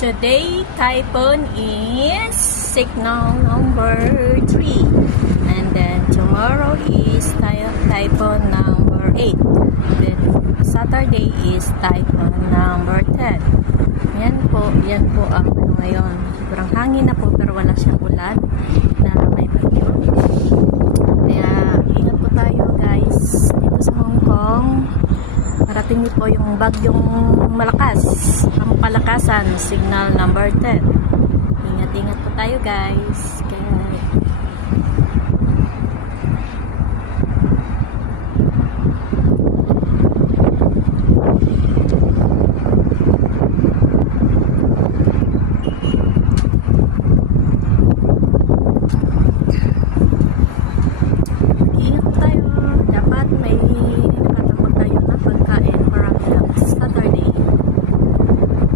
Today, typhoon is signal number 3. And then tomorrow is typhoon number 8. Then Saturday is typhoon number 10. Yan po ang ngayon. Sobrang hangin na po pero wala siyang ulan na may bagyo. Kaya ingat po tayo guys dito sa Hong Kong. Parating niyo po yung bagyong malakas, ang palakasan, signal number 10. Ingat-ingat po tayo guys.